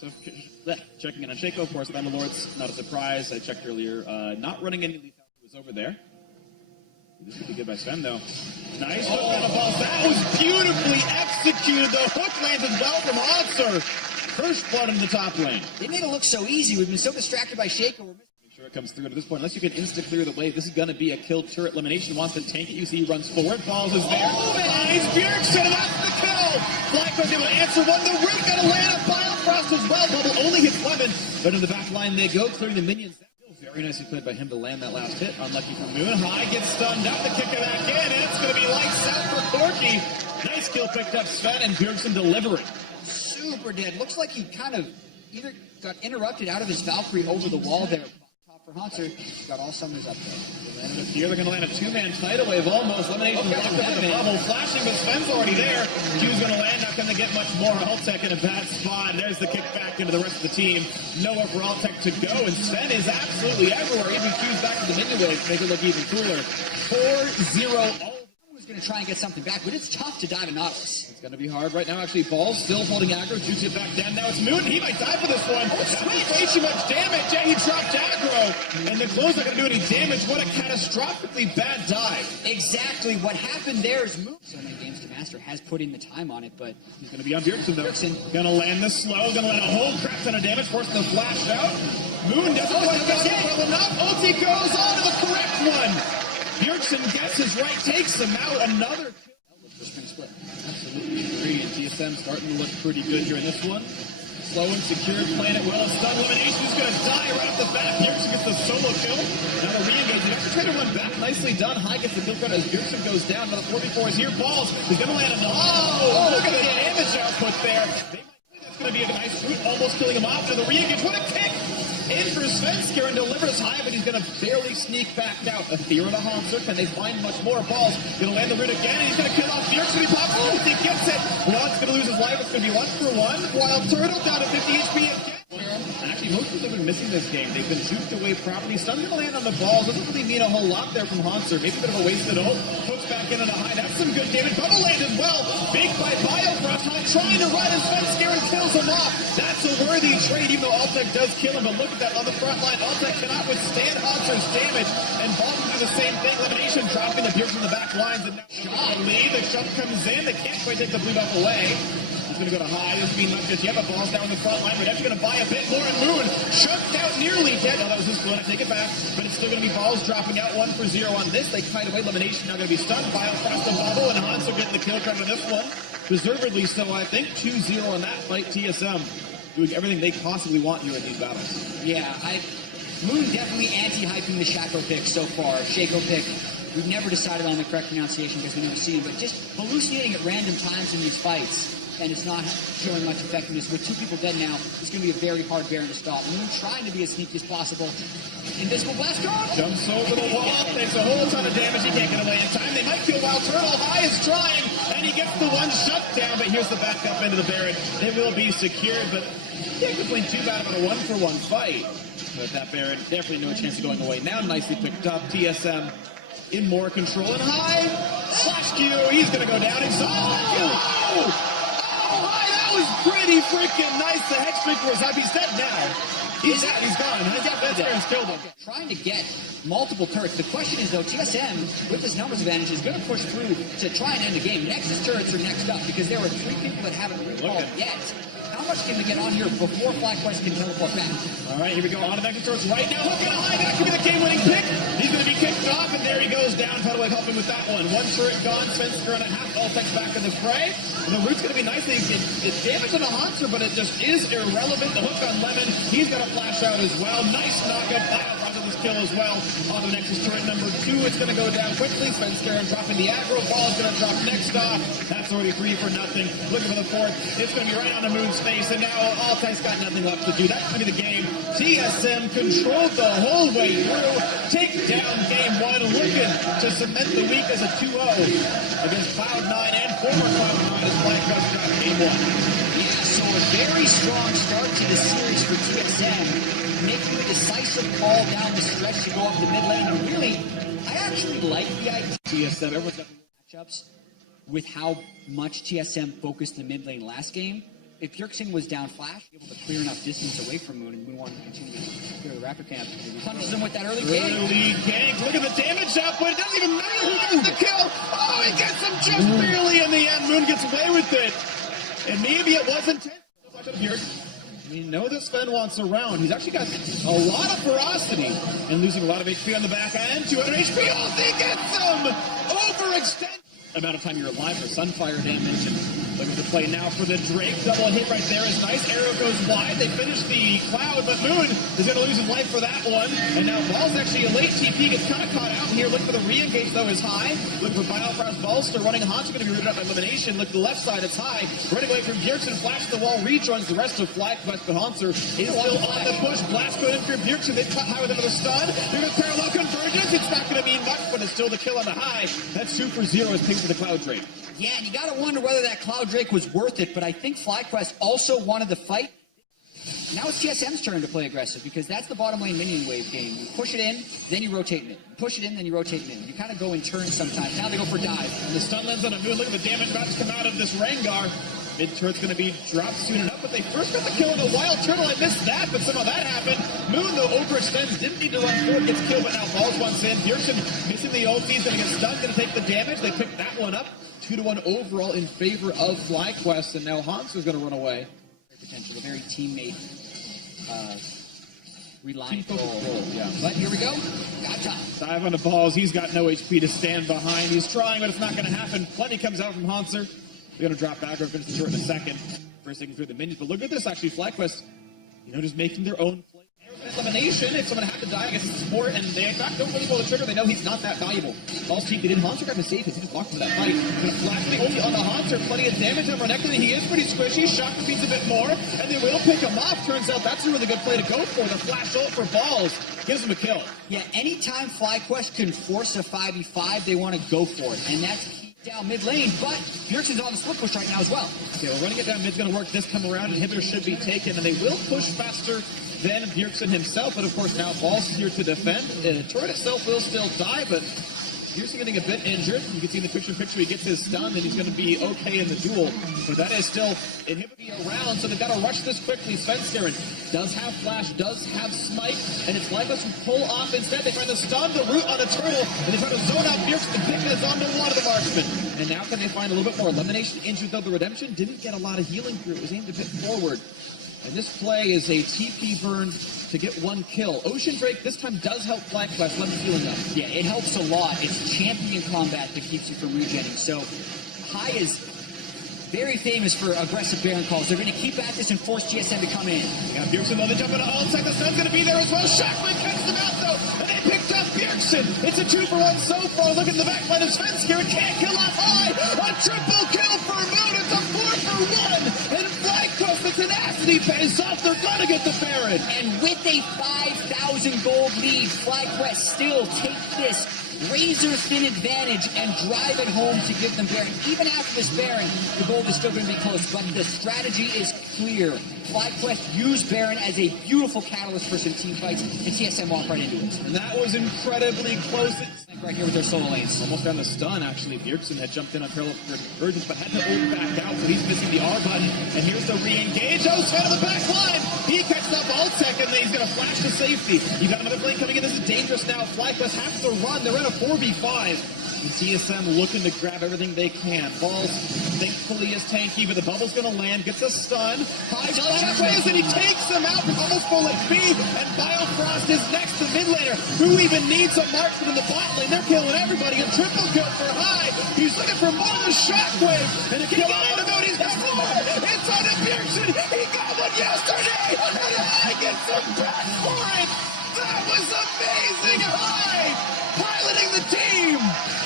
So, checking in on 𝐤𝐿𝐻, of course, Vandalords, not a surprise. I checked earlier, not running any lethal. He was over there. This could be good by Sven, though. Nice hook on the ball. That was beautifully executed. The hook landed well from 𝐤𝐻. First blood in the top lane. They made it look so easy. We've been so distracted by 𝐤𝐿𝐻. Make sure it comes through at this point. Unless you can insta-clear the wave, this is going to be a kill turret elimination. Wants to tank it. You see he runs forward. Balls is there. Oh, Finds 𝐤𝐻, and that's the kill. FlyQuest able to answer one. The root going to land a Biofrost as well. Bubble only hits Lemon. But in the back line they go, clearing the minions. Very nicely played by him to land that last hit. Unlucky for Moon. High gets stunned up. The kick it back in, and it's going to be lights out for Corki. Nice kill picked up Sven, and 𝐤𝐻 delivering. Super dead. Looks like he kind of either got interrupted out of his Valkyrie over the wall there. Top for 𝐤𝐻. Got all summers up there. Landed here. They're going to land a two-man tidal wave almost. Elimination locked up in the bubble. Flashing, but Sven's already there. Q's going to land. Not going to get much more. 𝐿Tech in a bad spot. There's the kick back into the rest of the team. Nowhere for 𝐿Tech to go, and Sven is absolutely everywhere. Even Q's back to the minion wave to make it look even cooler. 4-0. Going to try and get something back, but it's tough to dive a Nautilus. It's going to be hard right now. Actually, Ball's still holding aggro. Shoots it back down. Now it's Moon. He might die for this one. That's way too much damage. Yeah, he dropped aggro, and the close not going to do any damage. What a catastrophically bad dive. Exactly. What happened there is Moon. So many games to master has put in the time on it, but he's going to be on 𝐤𝐻 though. Going to land the slow. Going to land a whole crap ton of damage. Forcing the flash out. Moon doesn't quite got it well enough. Ulti goes on to the correct one. 𝐤𝐻 gets his right, takes him out. Another spring split. Absolutely agree. And TSM starting to look pretty good here in this one. Slow and secure, playing it well. A stun elimination is going to die right off the bat. 𝐤𝐻 gets the solo kill. Now the re-engage. The extra trader went back. Nicely done. High gets the kill credit as 𝐤𝐻 goes down. Another 4v4 is here. Balls. He's going to land another. Oh, look at the damage output there. That's going to be a nice root, almost killing him off. Now the re-engage. What a kick! In for 𝐿Tech and delivers high, but he's going to barely sneak back out. A Thera to 𝐿Tech. Can they find much more? Balls. Going to land the root again, and he's going to kill off 𝐤𝐻. He pops. Oh, he gets it. Well, it's going to lose his life. It's going to be 1-for-1. Wild Turtle down to 50 HP again. Actually, most people have been missing this game. They've been juked away properly. Stun's going to land on the balls. Doesn't really mean a whole lot there from 𝐿Tech. Maybe a bit of a wasted ult. Hooks back in on a high. That's some good damage. Bubble land as well. Big by Biofrost. Trying to run as 𝐿Tech and kills him off. That's a worthy trade, even though 𝐿Tech does kill him. But look at that on the front line. 𝐿Tech cannot withstand 𝐿Tech's damage. And Ball can do the same thing. Elimination dropping the 𝐤𝐻 from the back lines. And now the lead. The shove comes in. They can't quite take the blue buff away. He's going to go to high. This being not just yet, but Ball's down the front line. Redemption going to buy a bit more, and Moon chucked out nearly dead. Oh, that was his blow. I take it back, but it's still going to be Balls dropping out 1-for-0 on this. They kite away. Elimination now going to be stunned. Biofrost the bubble, and 𝐿Tech getting the kill credit on this one. Deservedly so, I think. 2-0 on that fight. TSM doing everything they possibly want here in these battles. Yeah, Moon definitely anti-hyping the 𝐤𝐿𝐻 pick so far. 𝐤𝐻𝐻 pick. We've never decided on the correct pronunciation because we've never seen it, but just hallucinating at random times in these fights, and it's not showing much effectiveness. With 2 people dead now, it's going to be a very hard Baron to stop. Moon trying to be as sneaky as possible. Invisible blast card! Jumps over the wall, takes a whole ton of damage. He can't get away in time. They might kill Wild Turtle. High is trying, and he gets the one shut down, but here's the backup into the Baron. It will be secured, but can't complain too bad about a 1-for-1 fight. But that Baron definitely no chance of going away. Now nicely picked up. TSM in more control, and High slash Q. He's going to go down. Exhaust. Oh, High, that was pretty freaking nice. The head streak was up. He's dead now. He's dead. He's gone. That's killed him. Trying to get multiple turrets. The question is, though, TSM, with this numbers advantage, is going to push through to try and end the game. Nexus turrets are next up because there are 3 people that haven't recalled yet. How much can we get on here before FlyQuest can teleport back? All right, here we go. On to Nexus turrets right now. Hook and a high. That could be the game-winning pick. He's going to be kicked off, and there he goes down. Tidal Wave helping with that one. 1 turret gone. 𝐿Tech and a half. 𝐿Tech's back in the fray. And the root's going to be nicely. It's damage on a 𝐿Tech, but it just is irrelevant. The hook on Lemon. He's got a flash out as well. Nice knockup. This kill as well on the Nexus turret number 2. It's going to go down quickly. 𝐿Tech dropping the aggro. Ball's going to drop next off. That's already 3 for nothing. Looking for the 4th. It's going to be right on the Moon's face, and now 𝐿Tech's got nothing left to do. That's going to be the game. TSM controlled the whole way through. Take down game 1, looking to cement the week as a 2-0 against Cloud9 and former Cloud9 as FlyQuest got game 1. Yeah, so a very strong start to the series for TSM. Making a decisive call down the stretch to go up the mid lane. And really, I actually like the idea. TSM, everyone's got matchups with how much TSM focused the mid lane last game. if 𝐤𝐿𝐼𝐻 was down flash, able to clear enough distance away from Moon, and Moon wanted to continue to clear the Raptor camp, punishes him with that early gank. Early gank. Look at the damage output. It doesn't even matter who gets the kill. Oh, he gets him just barely in the end. Moon gets away with it. And maybe it wasn't 10. We know that Sven wants a round. He's actually got a lot of ferocity and losing a lot of HP on the back end. 200 HP. Oh, he gets him! Overextend. Amount of time you're alive for Sunfire damage. And look at the play now for the Drake. Double hit right there is nice. Arrow goes wide. They finish the Cloud, but Moon is going to lose his life for that one. And now Ball's actually a late TP. Gets kind of caught out here. Look for the re-engage, though, is high. Look for 𝐵𝐼LFROST Bolster running. Han's going to be rooted up by elimination. Look to the left side. It's high. Running away from 𝐤𝐿𝐼𝐻. Flash the wall. Rejoins the rest of FlyQuest, but Hanser is still on the push. Blast going in for 𝐤𝐿𝐼𝐻. They cut high with another stun. Here's a parallel convergence. It's not going to mean much, but it's still the kill on the high. That's 2 for 0 is pinged for the Cloud Drake. Yeah, and you got to wonder whether that Cloud Drake was worth it, but I think FlyQuest also wanted the fight. Now it's TSM's turn to play aggressive, because that's the bottom lane minion wave game. You push it in, then you rotate it. Push it in, then you rotate it in. You kind of go in turns sometimes. Now they go for dive. And the stun lands on a Moon. Look at the damage about to come out of this Rengar. Mid-turret's going to be dropped soon enough, but they first got the kill on a Wild Turtle. I missed that, but somehow that happened. Moon, though, overextends. Didn't need to run forward, gets killed, but now Balls once in. 𝐤𝐿𝐼𝐻 missing the ulti. He's going to get stunned, going to take the damage. They picked that one up. 2-1 overall in favor of FlyQuest, and now Hanser's going to run away. Potential, a very teammate reliant role. Yeah. But here we go. Got time. Dive on the Balls. He's got no HP to stand behind. He's trying, but it's not going to happen. Plenty comes out from Hanser. They're going to drop back or finish the turret in a second. First taking through the minions. But look at this, actually. FlyQuest, just making their own play. Elimination. If someone had to die, I guess it's a sport, and they in fact don't really pull the trigger. They know he's not that valuable. Balls cheap. They didn't. Hanser got to save his. He just walked into that fight. Going to flash the ulti on the Hanser. Plenty of damage on Renekton. He is pretty squishy. Shock defeats a bit more, and they will pick him off. Turns out that's a really good play to go for. The flash ult for Balls gives him a kill. Yeah, anytime FlyQuest can force a 5v5, they want to go for it, and that's down mid lane, but 𝐤𝐿𝐼𝐻's on the split push right now as well. Okay, well, running it down mid's going to work this time around. Inhibitor should be taken, and they will push faster than 𝐤𝐼𝐻 himself. But of course, now Balls is here to defend. The turret itself will still die, but 𝐤𝐼𝐻 getting a bit injured. You can see in the picture he gets his stun, and he's going to be okay in the duel. But that is still inhibiting around, so they've got to rush this quickly. Svenskeren does have flash, does have smite, and it's FlyQuest who pull off instead. They try to stun the root on a turtle, and they try to zone out 𝐤𝐼𝐻. The pick is onto one of the marksmen. And now can they find a little bit more elimination? Injured though, the redemption didn't get a lot of healing through. It was aimed a bit forward. And this play is a TP burn to get one kill. Ocean Drake this time does help FlyQuest. Let me healing up. Yeah, it helps a lot. It's champion combat that keeps you from regenning. So High is very famous for aggressive Baron calls. They're going to keep at this and force TSM to come in. Got 𝐤𝐼𝐻 another jump into ult. The Sun's going to be there as well. Shackman cuts them out though, and they picked up 𝐤𝐼𝐻. It's a 2-for-1 so far. Look at the back line of Svenskeren. Can't kill off High. A triple kill for Moon. It's a 4-for-1. And FlyQuest, the tenacity pays off. They're going to get the Baron. And with a 5,000 gold lead, FlyQuest still take this razor-thin advantage and drive it home to give them Baron. Even after this Baron, the gold is still going to be close, but the strategy is clear. FlyQuest used Baron as a beautiful catalyst for some team fights, and TSM walked right into it. And that was incredibly close. Right here with their solo lanes. Almost on the stun, actually. 𝐤𝐼𝐻 had jumped in on parallel convergence, but had to ult back out, so he's missing the R button. And here's the re-engage. Oh, Sven on the back line! He catches up ult tech, and he's going to flash to safety. You got another plane coming in. This is dangerous now. FlyQuest has to run. They're in a 4v5. And TSM looking to grab everything they can. Balls, thankfully, is tanky, but the bubble's going to land. Gets a stun. High flashes, and he takes him out with almost full HP. And 𝐵𝐼LFROST is next, the mid laner, who even needs a marksman in the bot lane. They're killing everybody. A triple kill for High. He's looking for more than Shockwave. And a kill on the note. He's got more. It's on 𝐤𝐼𝐻. He got one yesterday. And High gets him back for it. That was amazing. High piloting the team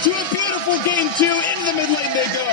to a beautiful game 2. Into the mid lane they go.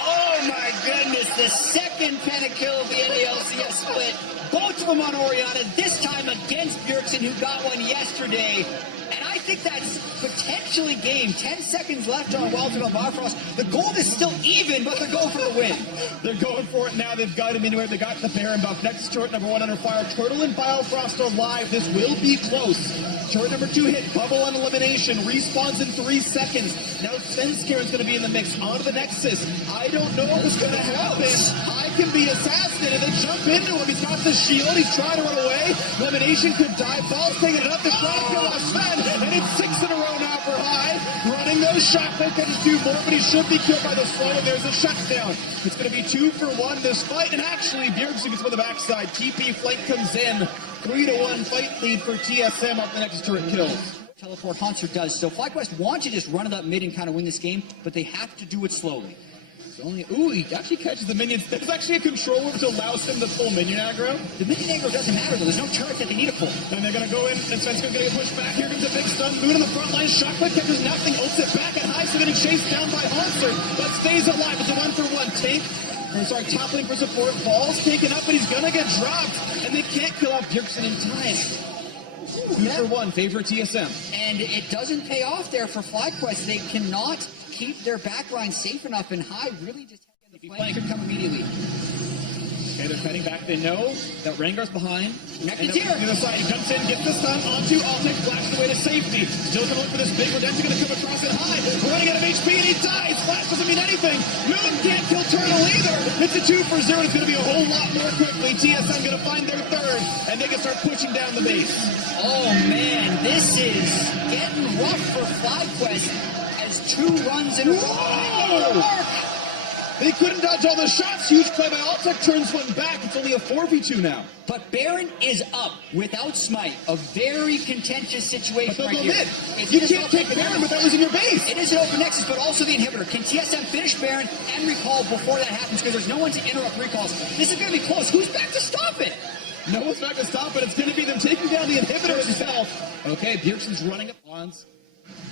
Oh my goodness, the second pentakill of the LCS split. Both of them on Orianna, this time against 𝐤𝐼𝐻, who got one yesterday. And I think that's potentially game. 10 seconds left on Walter on 𝐵𝐼LFROST. The gold is still even, but they're going for the win. They're going for it now. They've got him anywhere. They got the Baron buff. Next turret, number 1 under fire. Turtle and 𝐵𝐼LFROST alive. This will be close. Turret number 2 hit. Bubble on elimination. Respawns in 3 seconds. Now Svenskeren's going to be in the mix. On to the Nexus. I don't know what was going to happen. High can be assassinated. devastated. They jump into him. He's got the shield. He's trying to run away. Elimination could die. Ball's taking it up. They're trying to kill off Sven. And it's 6 in a row now for High. Running those shots. They can do more, but he should be killed by the slow. And there's a shutdown. It's going to be 2 for 1 this fight. And actually, 𝐕2 gets on the backside. TP flank comes in. 3-1 fight lead for TSM up the next turret kills. Teleport Hunter does. So FlyQuest want to just run it up mid and kind of win this game, but they have to do it slowly. He actually catches the minions. There's actually a controller to allow him to pull minion aggro. The minion aggro doesn't matter though. There's no turret that they need to pull. And they're going to go in, and Sven's going to get pushed back. Here comes a big stun. Moon in the front line. Shockwave catches nothing. Ults it back at High, so getting chased down by Hanser, but stays alive. It's a 1-for-1 tank. Top lane for support. Ball's taken up, but he's going to get dropped. And they can't kill off 𝐕2 in time. 2 for 1, favor TSM. And it doesn't pay off there for FlyQuest. They cannot keep their backline safe enough, and High really just the flank could come immediately. Okay, they're cutting back. They know that Rengar's behind. Connected here. The other side, he jumps in, gets the stun onto Altic, flashes away to safety. Still going to look for this big redemption, going to come across it High. Running out of HP, and he dies. Flash doesn't mean anything. Moon can't kill Turtle either. It's a 2 for 0. It's going to be a whole lot more quickly. TSM going to find their third, and they can start pushing down the base. Oh man, this is getting rough for FlyQuest as 2 runs in a row. They couldn't dodge all the shots. Huge play by Altic, turns one back. It's only a 4v2 now. But Baron is up without Smite. A very contentious situation right here. You can't take Baron without losing your base. It is an open nexus, but also the inhibitor. Can TSM finish Baron and recall before that happens? Because there's no one to interrupt recalls. This is going to be close. Who's back to stop it? No one's back to stop it. It's going to be them taking down the inhibitor itself. Okay, 𝐕2's running up once.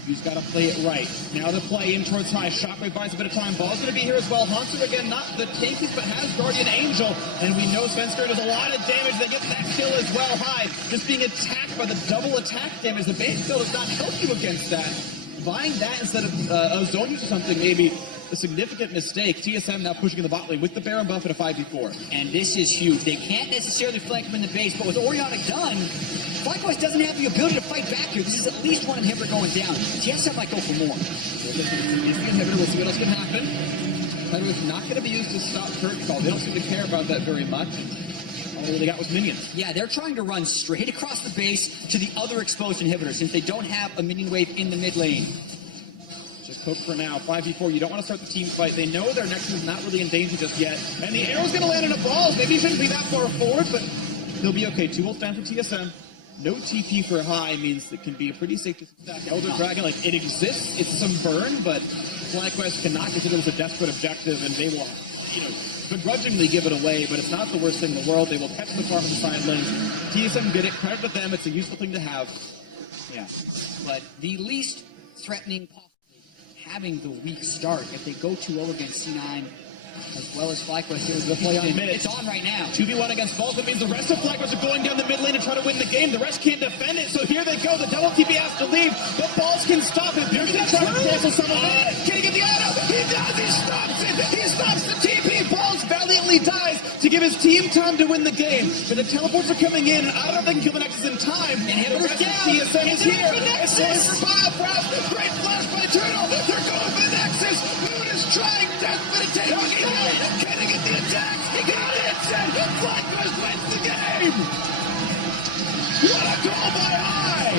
He's got to play it right. Now the play in towards High. Shockwave buys a bit of time. Ball's going to be here as well. Hunter again, not the tankiest, but has Guardian Angel. And we know Svenskar does a lot of damage. They get that kill as well. High just being attacked by the double attack damage. The base kill does not help you against that. Buying that instead of a zone use or something, maybe a significant mistake. TSM now pushing in the bot lane with the Baron buff at a 5v4. And this is huge. They can't necessarily flank him in the base, but with Orionic done, FlyQuest doesn't have the ability to fight back here. This is at least one inhibitor going down. TSM might go for more. It's the inhibitor. We'll see what else can happen. Inhibitor's not going to be used to stop turret call. They don't seem to care about that very much. All they got was minions. Yeah, they're trying to run straight across the base to the other exposed inhibitor since they don't have a minion wave in the mid lane. Just poke for now. 5v4. You don't want to start the team fight. They know their nexus is not really in danger just yet. And the arrow's going to land in a balls. Maybe he shouldn't be that far forward, but he'll be okay. 2 ults down for TSM. No TP for High means it can be a pretty safe stack. Elder Dragon, like, it exists. It's some burn, but FlyQuest cannot consider this a desperate objective, and they will, begrudgingly give it away, but it's not the worst thing in the world. They will catch the farm on the side lanes. TSM get it. Credit to them. It's a useful thing to have. Yeah, but the least threatening possibly having the weak start if they go 2-0 against C9 as well as FlyQuest. Here's the play on mid. It's on right now. 2v1 against Balls. That means the rest of FlyQuest are going down the mid lane to try to win the game. The rest can't defend it, so here they go. The double TP has to leave, but Balls can stop it. 𝐕2 going to try to cancel some of it. Can he get the auto? He does! He stops it! He stops the TP! Balls valiantly dies to give his team time to win the game. But the teleports are coming in, and I don't know if they can kill the Nexus in time. Inhibitor's down! TSM is here! It's going for Bob! Great flash by Turtle! They're going for the Nexus! Moon is trying desperate to take it! Can he get the attacks? He got it! FlyQuest wins the game! What a goal by High!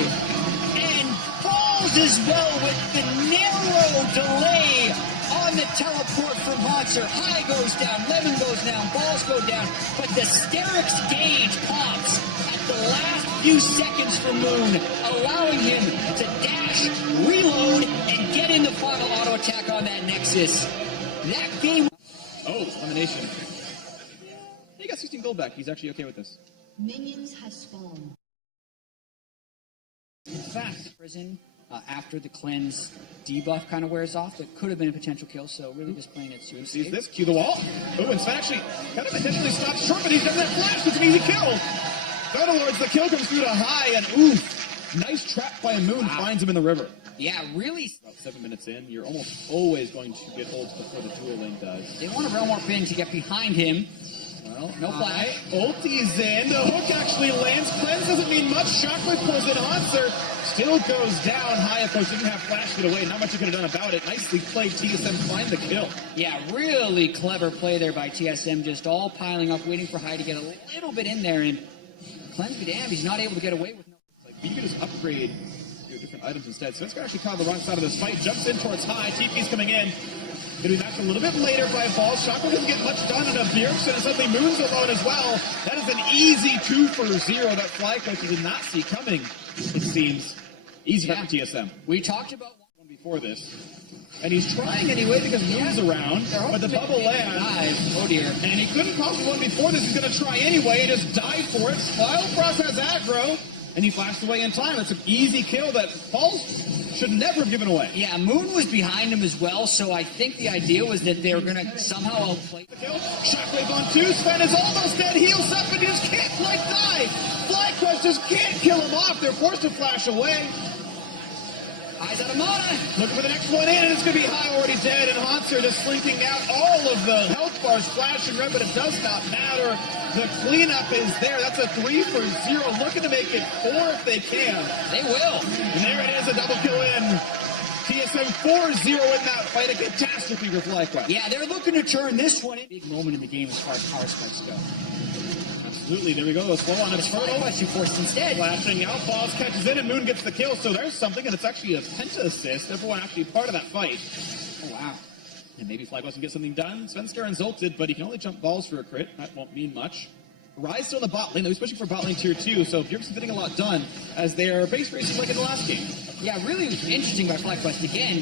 And Balls as well with the narrow delay on the teleport from Monster. High goes down, Lemon goes down, Balls go down, but the Sterix gauge pops at the last few seconds for Moon, allowing him to dash, reload, and get in the final auto attack on that Nexus. That game... Oh, elimination. He got 16 gold back. He's actually okay with this. Minions has spawned. In fact, prison after the cleanse debuff kind of wears off, that could have been a potential kill, so really just playing it safe. Sees this, cue the wall. Oh, and Sven actually kind of intentionally stops short, but he doesn't have flash. It's an easy kill. Lords, the kill comes through to High, and oof, nice trap by a Moon, finds him in the river. Yeah, really. About 7 minutes in, you're almost always going to get ults before the dual lane does. They want to Realm Warp in to get behind him. Well, no flash. Ulti's in. The hook actually lands. Cleanse doesn't mean much. Shockwave pulls in Hanser. still goes down. High, of course, didn't have flash get away. Not much you could have done about it. Nicely played. TSM find the kill. Yeah, really clever play there by TSM, just all piling up, waiting for High to get a little bit in there, and cleanse be damned, he's not able to get away with no. Like, you can just upgrade your different items instead. So it's actually caught on the wrong side of this fight. Jumps in towards High. TP's coming in. Gonna be matched a little bit later by Ball. Shockwave doesn't get much done, and a 𝐕𝐝𝐻, and suddenly Moon's alone as well. That is an easy 2 for 0 that FlyQuest did not see coming, it seems. Easy for TSM. We talked about one before this. And he's trying anyway because Moon's around, but the bubble lands. Oh dear. And he couldn't possibly one before this. He's going to try anyway. He just died for it. Frost has aggro, and he flashed away in time. That's an easy kill that Paul should never have given away. Yeah, Moon was behind him as well, so I think the idea was that they were going to somehow outplay the kill. Shockwave on 2. Sven is almost dead. Heals up, and he just can't quite die. FlyQuest just can't kill him off. They're forced to flash away. Eyes out of mana. Looking for the next one in, and it's going to be High already dead, and Haunter just slinking out all of the health bars flashing red, but it does not matter. The cleanup is there. That's a 3 for 0, looking to make it 4 if they can. They will. And there it is, a double kill in. TSM 4-0 in that fight, a catastrophe for FlyQuest. Yeah, they're looking to turn this one in. Big moment in the game as far as power spikes go. Absolutely, there we go. Slow on its turtle. FlyQuest forced instead. Flashing out, Balls catches in, and Moon gets the kill. So there's something, and it's actually a penta assist. Everyone actually part of that fight. Oh, wow. And maybe FlyQuest can get something done. 𝐠venskr ulted, but he can only jump balls for a crit. That won't mean much. Rise still in the bot lane. They're pushing for bot lane tier 2, so 𝐕𝐝𝐻's getting a lot done as they are base racing like in the last game. Yeah, really interesting by FlyQuest. Again,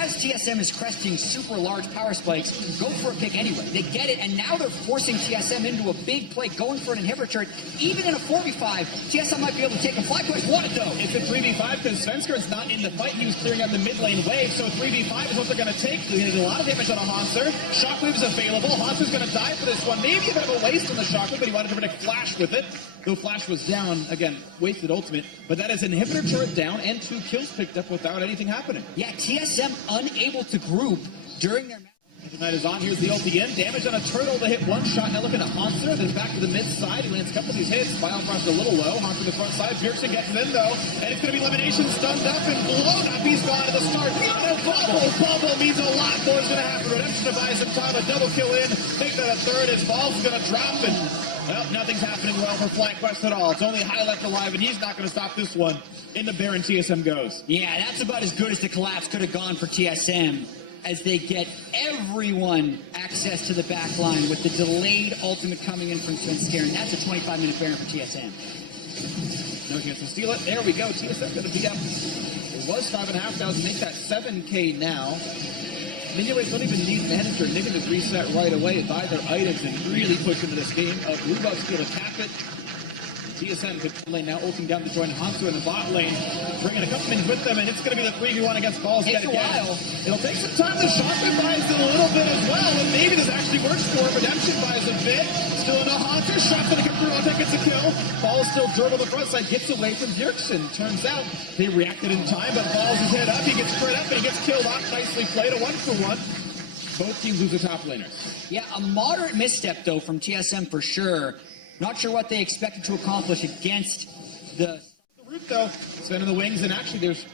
as TSM is cresting super large power spikes, go for a pick anyway. They get it, and now they're forcing TSM into a big play, going for an inhibitor turret. Even in a 4v5, TSM might be able to take him. FlyQuest want it, though. It's a 3v5 because 𝐠venskr is not in the fight. He was clearing out the mid lane wave, so 3v5 is what they're going to take. They're going to do a lot of damage on a Haunter. Shockwave's available. Haunter's going to die for this one. Maybe a bit of a waste on the Shockwave, but he wanted to predict Flash with it. Though Flash was down, again, wasted ultimate. But that is inhibitor turret down and 2 kills picked up without anything happening. Yeah, TSM unable to group during their match. Tonight is on. Here's the ulti in. Damage on a turtle to hit 1 shot. Now looking at Haunter. Then back to the mid side. He lands a couple of these hits. Biofrost a little low. Haunter to the front side. 𝐕𝐝𝐻 gets in though. And it's going to be elimination, stunned up and blown up. He's gone to the start. Bubble means a lot more is going to happen. Redemption to buy some time. A double kill in. Make that a third as Balls is going to drop. And well, nothing's happening well for FlyQuest at all. It's only High left alive, and he's not going to stop this one. In the Baron TSM goes. Yeah, that's about as good as the collapse could have gone for TSM, as they get everyone access to the back line with the delayed ultimate coming in from 𝐠venskr, and that's a 25-minute Baron for TSM. No chance to steal it. There we go. TSM going to beat up. It was 5,500. Make that 7K now. Minion waves don't even need manager. They can just reset right away, buy their items, and really push into this game. Blue Buffs be able to tap it. TSM could lane now ulting down to join Haunter in the bot lane, bringing a couple minions with them, and it's going to be the 3v1 against Balls yet again. It'll take some time. The Shockwave buys it a little bit as well, and maybe this actually works for him. Redemption buys a bit. Still in a Haunter. Shot's going to come through. I'll take it to kill. Balls still durable the front side. Gets away from 𝐕𝐝𝐻. Turns out they reacted in time, but Balls is hit up. He gets spread up, and he gets killed off. Nicely played. A 1-for-1. Both teams lose their top laners. Yeah, a moderate misstep, though, from TSM for sure. Not sure what they expected to accomplish against the root, though. Sven in the wings, and actually there's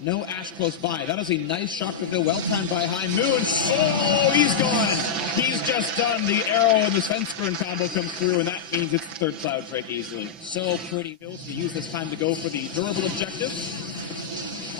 no Ashe close by. That is a nice shot to Bill. Well timed by High. Moon. Oh, he's gone. He's just done. The arrow and the 𝐠venskr combo comes through, and that means it's the third cloud break easily. So pretty. To use this time to go for the durable objective.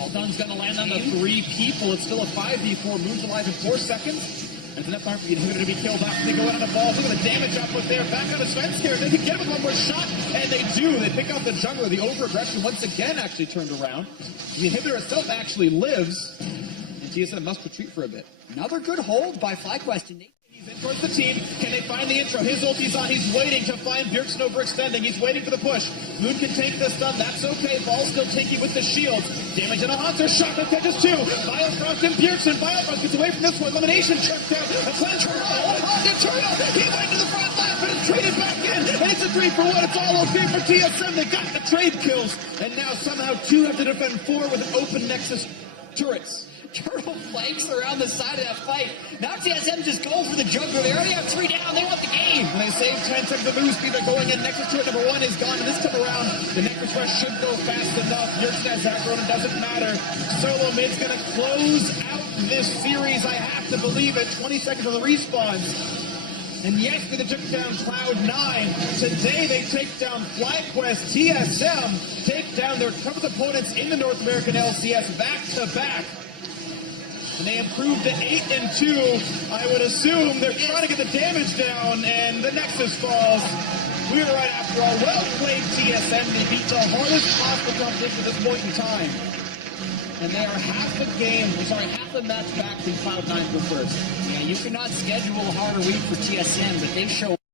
All done's going to land on the 3 people. It's still a 5v4. Moon's alive in 4 seconds. There's enough time for the inhibitor to be killed off. They go out on the ball. Look at the damage output there. Back on the 𝐠venskr. They can get him with one more shot, and they do. They pick off the jungler. The over-aggression once again actually turned around. The inhibitor itself actually lives, and TSM must retreat for a bit. Another good hold by FlyQuest. He's in towards the team. Can they find the intro? His ulti's on. He's waiting to find 𝐕𝐝𝐻 overextending. He's waiting for the push. Moon can take this stun. That's okay. Ball's still tanky with the shield. Damage on a Haunter. Shotgun catches 2. Biofrost and 𝐕𝐝𝐻. Biofrost gets away from this one. Elimination chucked down. A cleanse turtle. Haunter turtle. He went to the front line, but it's traded back in. And it's a 3-for-1. It's all okay for TSM. They got the trade kills. And now somehow 2 have to defend 4 with open Nexus turrets. Turtle flanks around the side of that fight. Now TSM just go for the juggler. They already have 3 down. They want the game. money. When they save 10 seconds of move speed, they're going in. Nexus to it, number 1 is gone. And this time around, the Nexus Rush should go fast enough. 𝐤𝐿CN has aggro, and it doesn't matter. Solo mid's going to close out this series. I have to believe it. 20 seconds of the respawns. And yes, they took down Cloud9. Today they take down FlyQuest. TSM take down their toughest opponents in the North American LCS back to back. And they improved to 8-2. I would assume they're trying to get the damage down, and the Nexus falls. We were right after all. Well played, TSM. They beat the hardest possible competition at this point in time. And they are half the match back from Cloud9 for first. Yeah, you cannot schedule a harder week for TSM, but they show